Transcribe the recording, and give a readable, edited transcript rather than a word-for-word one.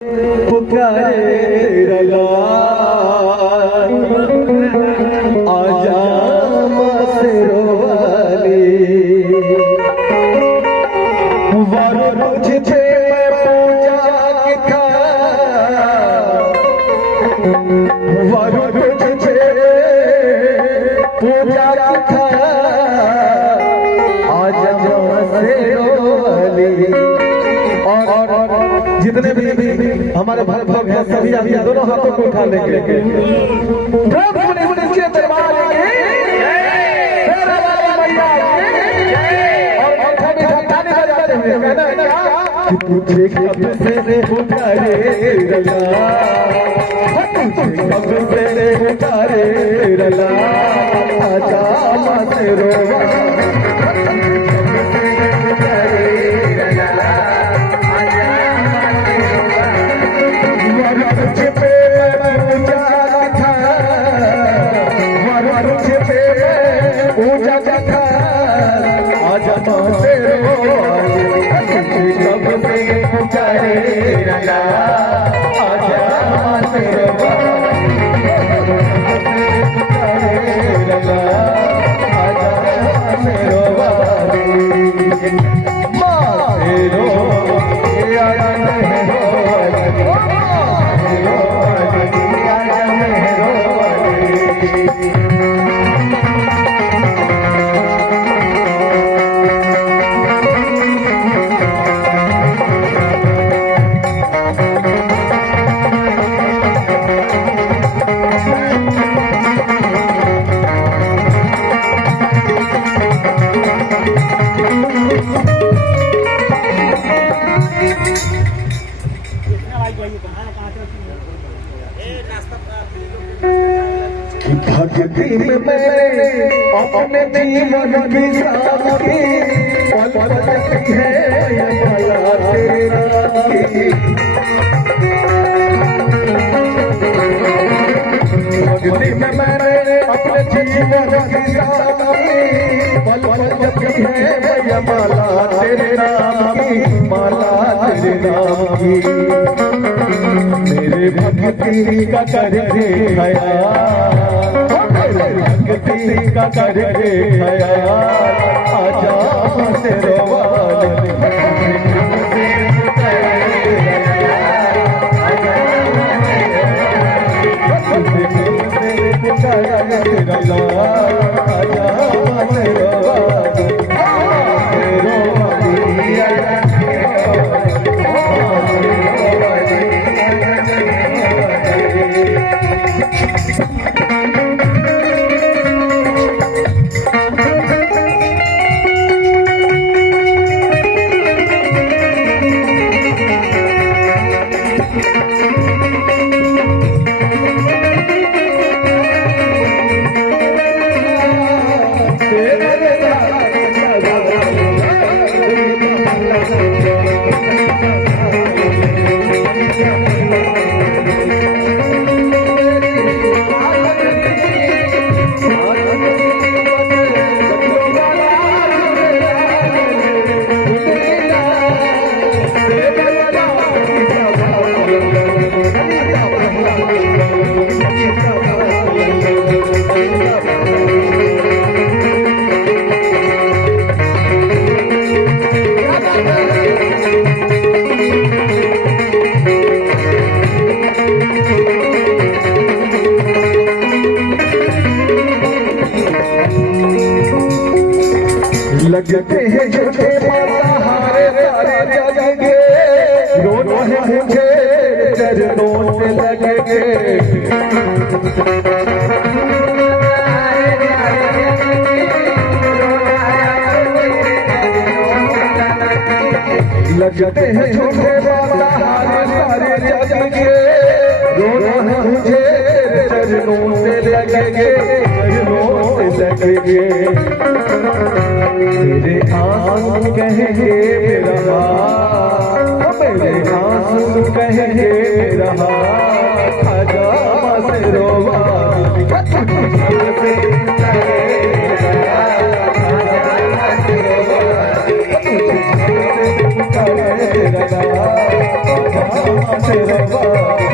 पुकारे रगार आजा मसरो वाली वारो तुझे पूजा की था वारो तुझे पूजा की था आजा मसरो वाली। और जितने भी हमारे भाई भक्त हैं सभी आप दोनों हाथों को उठा लेंगे। तुझे कब से पुकारे रला तुझे कब से पुकारे रला आजा मसरो पूजा कथा आजा मसरो कब से पुकारे रला आजा मसरो रला आजा मसरो मसरो आजा मसरो भक्ति में मैंने अपने जीवन की साथी पल पल है माया तेरे नाम की। भक्ति में मैंने अपने जीवन की साथी पल पल है भैया माला तेरे नाम की माला तेरे नाम की। मेरे भक्ति का करके खया भक्ति का करके ख्याल आजा मसरो वाली लगते हैं झूठे हारे सारे जगेंगे दोनों है मुझे चरणों से लगेंगे। लगते हैं झूठे हारे सारे जगेंगे दोनों है मुझे चरणों से लगेंगे चरणों से लगेंगे। मेरे आंसू कहेंगे मेरा मेरे आंसू कहेंगे मेरा आजा मसरो वाली आजा मसरो बाबा